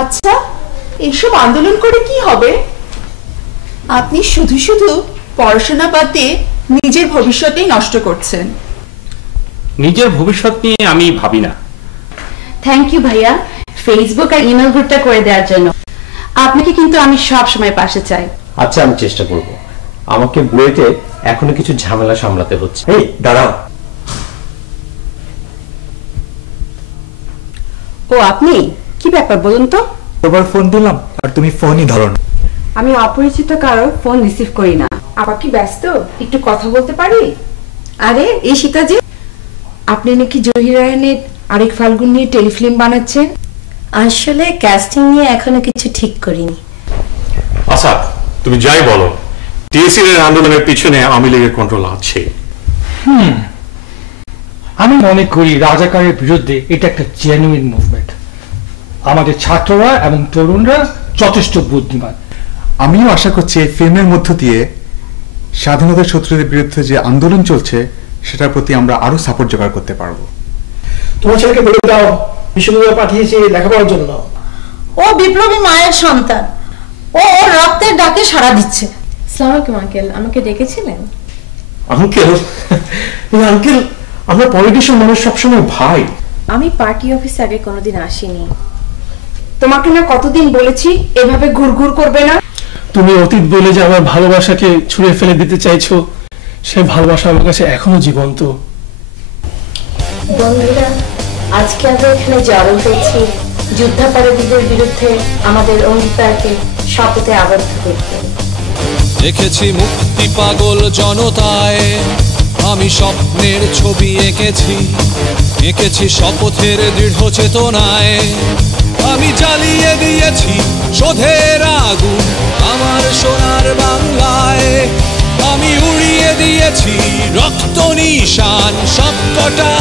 আচ্ছা, এইসব আন্দোলন করে কি হবে? আপনি শুধু শুধু পড়াশোনা বাদ দিয়ে নিজের ভবিষ্যতেই নষ্ট করছেন। নিজের ভবিষ্যৎ নিয়ে আমি ভাবি না। থ্যাংক ইউ ভাইয়া, ফেসবুক আর ইমেল গ্রুপটা করে দেওয়ার জন্য। আপনাকে কিন্তু আমি সব সময় পাশে চাই। আচ্ছা, আমি চেষ্টা করব। আমাকে বুয়েটে এখনো কিছু ঝামেলা সামলাতে হচ্ছে। এই দাঁড়াও। ও আপনি, কি ব্যাপার বলুন তো? তোমার ফোন দিলাম আর তুমি ফোনই ধরো না। আমি অপরিচিত কারো ফোন রিসিভ করি না। আবার কি ব্যস্ত? একটু কথা বলতে পারি? আরে এই সীতাজি, আপনি নাকি জহির রায়হানের আরেক ফাল্গুন নিয়ে টেলিফিল্ম বানাচ্ছেন? আসলে কাস্টিং নিয়ে এখনো কিছু ঠিক করিনি। আচ্ছা, তুমি যাই বলো, টিএসসি এর আন্দোলনের পিছনে আওয়ামী লীগের কন্ট্রোল আছে। আমি মনে করি রাজাকারের বিরুদ্ধে এটা একটা জেনুইন মুভমেন্ট। আমাদের ছাত্ররা এবং তরুণরা যথেষ্ট বুদ্ধিমান। আমিও আশা করছি এই ফিল্মের মধ্য দিয়ে স্বাধীনতা শত্রুদের বিরুদ্ধে যে আন্দোলন চলছে সেটার প্রতি আমরা আরো সাপোর্ট জোগাড় করতে পারবো। তোমার ছেলেকে বলে দাও বিশ্ববিদ্যালয়ে পাঠিয়েছি লেখাপড়ার জন্য। ও বিপ্লবী মায়ের সন্তান, ও ওর রক্তের ডাকে সাড়া দিচ্ছে। আসসালামু আলাইকুম আঙ্কেল, আমাকে ডেকেছিলেন? আঙ্কেল, আঙ্কেল, আমরা পলিটিশিয়ান মানুষ সবসময় ভাই। আমি পার্টি অফিসে আগে কোনোদিন আসিনি। তোমাকে না কতদিন বলেছি এভাবে ঘুরঘুর করবে না। তুমি অতীত বলে যে আমার ভালোবাসাকে ছুঁড়ে ফেলে দিতে চাইছো, সে ভালোবাসা আমার কাছে এখনো জীবন্ত। বন্ধুরা, আজকে আমরা এখানে জড়ো হয়েছি যুদ্ধাপরাধীদের বিরুদ্ধে আমাদের অঙ্গীকারকে শপথে আবদ্ধ করতে। দেখেছি মুক্তি পাগল জনতায়, আমি স্বপ্নের ছবি এঁকেছি শপথের দৃঢ় চেতনায়। আমি জ্বালিয়ে দিয়েছি শোধের আগুন আমার সোনার বাংলায়। আমি উড়িয়ে দিয়েছি রক্ত নিশান সবকটা